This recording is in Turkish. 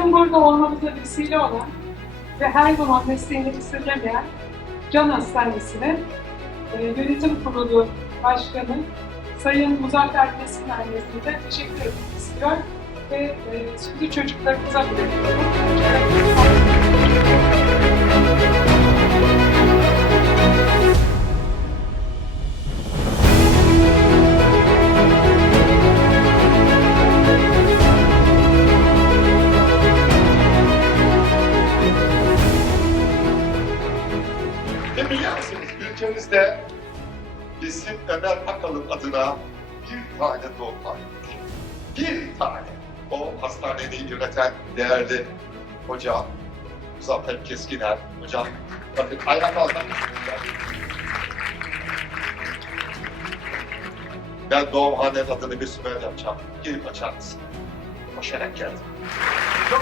burada olmamıza vesile olan ve her zaman mesleğini esirgemeyen Can Hastanesi'nin e, yönetim kurulu başkanı Sayın Muzaffer Keskin ailesine teşekkür etmek istiyor ve e, sözü çocuklarımıza bırakıyorum. Ne biliyor musunuz? Ülkemizde bizim Ömer Akalın adına bir tane var. Bir tane. O hastaneyi yöneten değerli hocam Muzaffer Keskiner. Hocam bakın ayağa kalkın. Ben doğumhanenin adını bir süper yapacağım. Gelip açar mısın? Koşarak geldim. Çok.